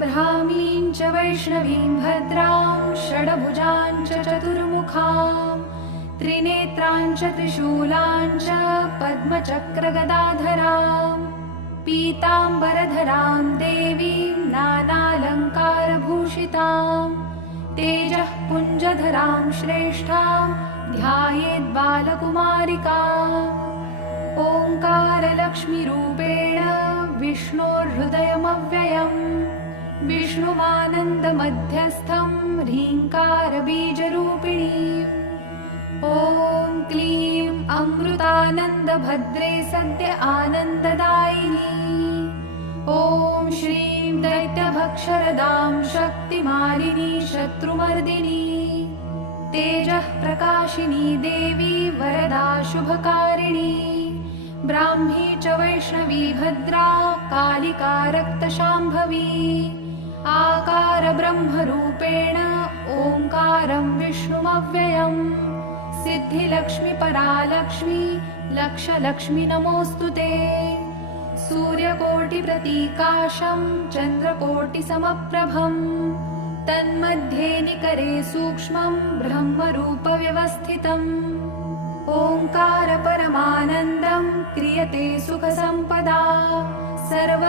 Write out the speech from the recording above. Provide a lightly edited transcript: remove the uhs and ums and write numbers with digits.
ब्राह्मीं च वैष्णवीं भद्रां षड्भुजां च चतुर्मुखां त्रिनेत्रां च त्रिशूलां च पद्मचक्रगदाधरां पीताम्बरधरां देवीं नानालङ्कारभूषितां तेजः पुञ्जधरां श्रेष्ठां ध्यायेद्बालकुमारिकाम् ओङ्कारलक्ष्मीरूपेण विष्णोर्हृदयमव्ययम् विष्णुमानन्दमध्यस्थं ह्रीङ्कारबीजरूपिणीम् ॐ क्लीं अमृतानन्दभद्रे सद्य आनन्ददायिनी ॐ श्रीं दैत्यभक्षरदां शक्तिमालिनी शत्रुमर्दिनी तेजः प्रकाशिनी देवी वरदा शुभकारिणी ब्राह्मी च वैष्णवी भद्रा कालिका रक्तशाम्भवी आकार ब्रह्मरूपेण ओङ्कारं विष्णुमव्ययम् सिद्धिलक्ष्मी परालक्ष्मी लक्षलक्ष्मी नमोऽस्तु ते सूर्यकोटिप्रतीकाशं चन्द्रकोटिसमप्रभं तन्मध्ये निकरे सूक्ष्मं ब्रह्मरूपव्यवस्थितम् ओङ्कार परमानन्दं क्रियते सुखसम्पदा सर्व